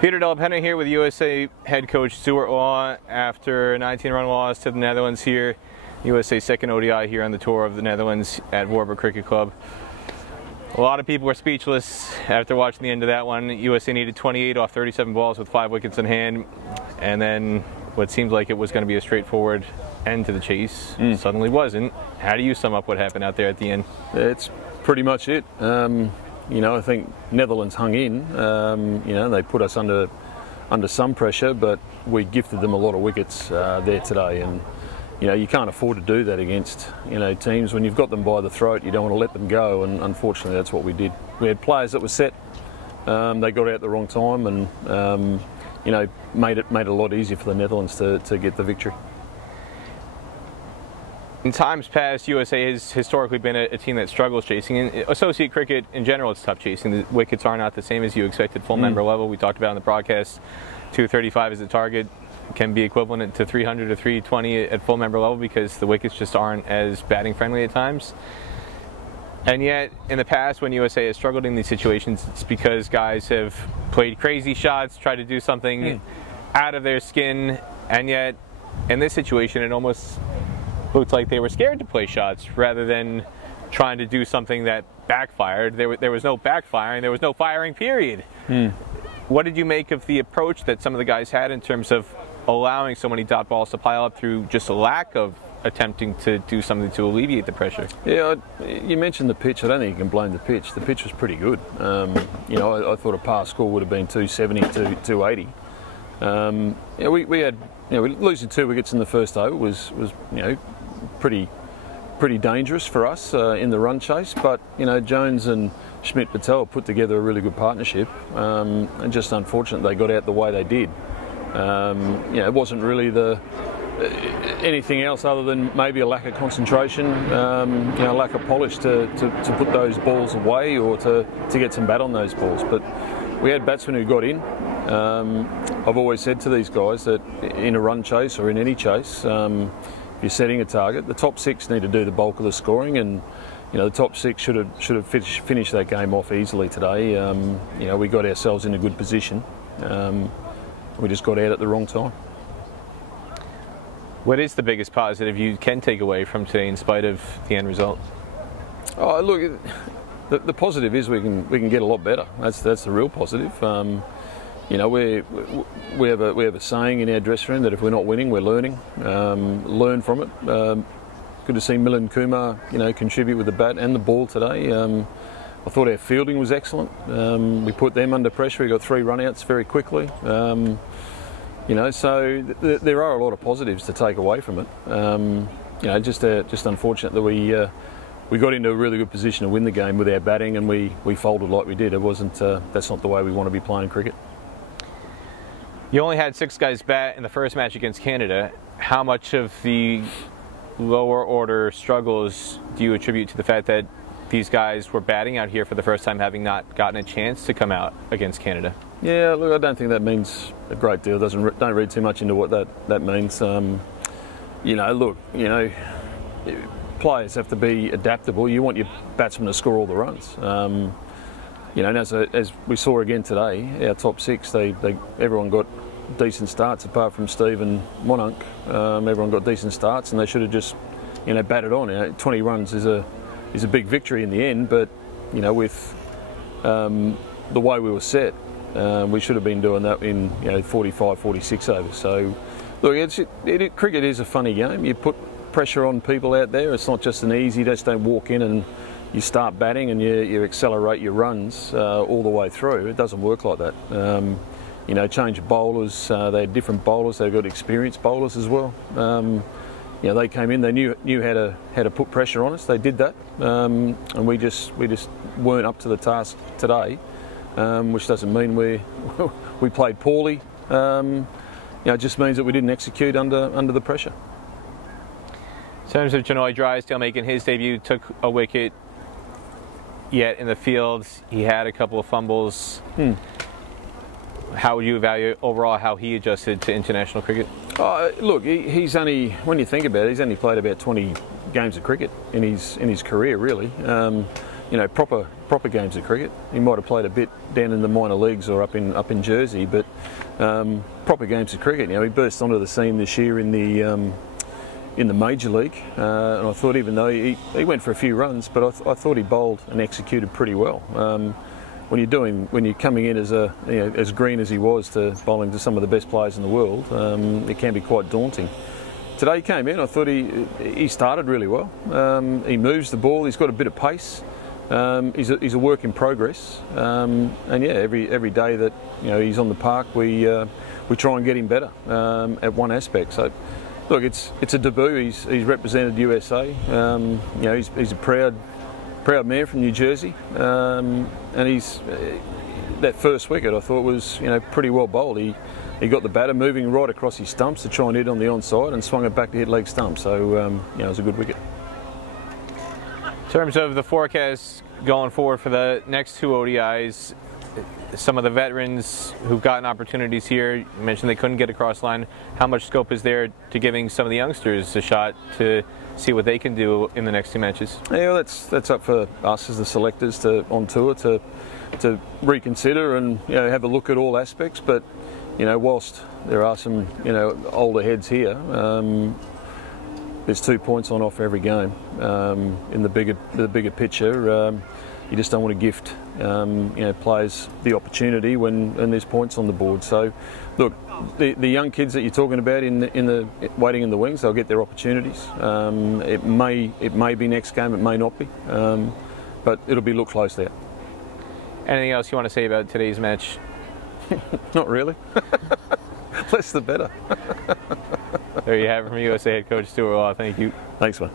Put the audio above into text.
Peter Delapenna here with USA head coach Stuart Law after a 19-run loss to the Netherlands here. USA's second ODI here on the tour of the Netherlands at Voorburg Cricket Club. A lot of people were speechless after watching the end of that one. USA needed 28 off 37 balls with 5 wickets in hand, and then what seemed like it was going to be a straightforward end to the chase suddenly wasn't. How do you sum up what happened out there at the end? It's pretty much it. You know, I think Netherlands hung in. You know, they put us under some pressure, but we gifted them a lot of wickets there today. And you know, you can't afford to do that against teams. When you've got them by the throat, you don't want to let them go. And unfortunately, that's what we did. We had players that were set. They got out at the wrong time, and you know, made it a lot easier for the Netherlands to get the victory. In times past, USA has historically been a team that struggles chasing. In associate cricket, in general, it's tough chasing. The wickets are not the same as you expect at full member level. We talked about in the broadcast, 235 is the target. Can be equivalent to 300 or 320 at full member level because the wickets just aren't as batting friendly at times. And yet, in the past, when USA has struggled in these situations, it's because guys have played crazy shots, tried to do something out of their skin, and yet, in this situation, it almost looked like they were scared to play shots rather than trying to do something that backfired. There was no backfiring, there was no firing, period. What did you make of the approach that some of the guys had in terms of allowing so many dot balls to pile up through just a lack of attempting to do something to alleviate the pressure? Yeah, you mentioned the pitch. I don't think you can blame the pitch. The pitch was pretty good. You know, I thought a par score would have been 270 to 280. Yeah, we had, losing 2 wickets in the first over was pretty dangerous for us in the run chase. But Jones and Schmidt-Patel put together a really good partnership, and just unfortunate they got out the way they did. It wasn't really anything else other than maybe a lack of concentration, lack of polish to put those balls away or to get some bat on those balls. But we had batsmen who got in. I've always said to these guys that in a run chase or in any chase, if you're setting a target, the top 6 need to do the bulk of the scoring, and the top 6 should have finished that game off easily today. We got ourselves in a good position. We just got out at the wrong time. What is the biggest positive you can take away from today in spite of the end result? Oh, look, the positive is we can get a lot better. That's the real positive. We have a saying in our dressing room that if we're not winning, we're learning. Learn from it. Good to see Milind Kumar, contribute with the bat and the ball today. I thought our fielding was excellent. We put them under pressure. We got 3 run-outs very quickly. So there are a lot of positives to take away from it. Just unfortunate that we got into a really good position to win the game with our batting, and we folded like we did. It wasn't. That's not the way we want to be playing cricket. You only had 6 guys bat in the first match against Canada. How much of the lower order struggles do you attribute to the fact that these guys were batting out here for the first time, having not gotten a chance to come out against Canada? Yeah, look, I don't think that means a great deal. Don't read too much into what that means. Players have to be adaptable. You want your batsmen to score all the runs. And as we saw again today, our top 6, everyone got decent starts apart from Steve and Monunk. Everyone got decent starts, and they should have just batted on. 20 runs is a big victory in the end, but with the way we were set, we should have been doing that in 45, 46 overs. So look, cricket is a funny game. You put pressure on people out there. It's not just an easy, just don't walk in and you start batting and you accelerate your runs all the way through. It doesn't work like that. Change of bowlers. They had different bowlers. They've got experienced bowlers as well. They came in. They knew how to put pressure on us. They did that, and we just weren't up to the task today. Which doesn't mean we played poorly. It just means that we didn't execute under the pressure. In terms of Janoi Drysdale making his debut, took a wicket. Yet in the field, he had a couple of fumbles. How would you evaluate overall how he adjusted to international cricket? Look, he's only, when you think about it, he's only played about 20 games of cricket in his career, really. Proper proper games of cricket. He might have played a bit down in the minor leagues or up in Jersey, but proper games of cricket. You know, he burst onto the scene this year in the major league, and I thought, even though he went for a few runs, but I thought he bowled and executed pretty well. When you're coming in as as green as he was to bowling to some of the best players in the world, it can be quite daunting. Today he came in, I thought he started really well. He moves the ball, he's got a bit of pace. He's a work in progress, and yeah, every day that he's on the park, we try and get him better at one aspect. So look, it's a debut. He's represented USA. He's a proud man from New Jersey, and that first wicket I thought was pretty well bowled. He got the batter moving right across his stumps to try and hit on the onside, and swung it back to hit leg stump. So it was a good wicket. In terms of the forecast going forward for the next 2 ODIs, some of the veterans who've gotten opportunities here, you mentioned they couldn't get across line. How much scope is there to giving some of the youngsters a shot to see what they can do in the next 2 matches? Yeah, well, that's up for us as the selectors on tour to reconsider and have a look at all aspects. But whilst there are some older heads here, there's 2 points on offer every game. In the bigger picture, you just don't want to gift players the opportunity when there's points on the board. So look, the young kids that you're talking about waiting in the wings, they'll get their opportunities. It may be next game, it may not be, but it'll be looked closely at. Anything else you want to say about today's match? Not really. Less the better. There you have it from USA head coach Stuart Law. Thank you. Thanks, man.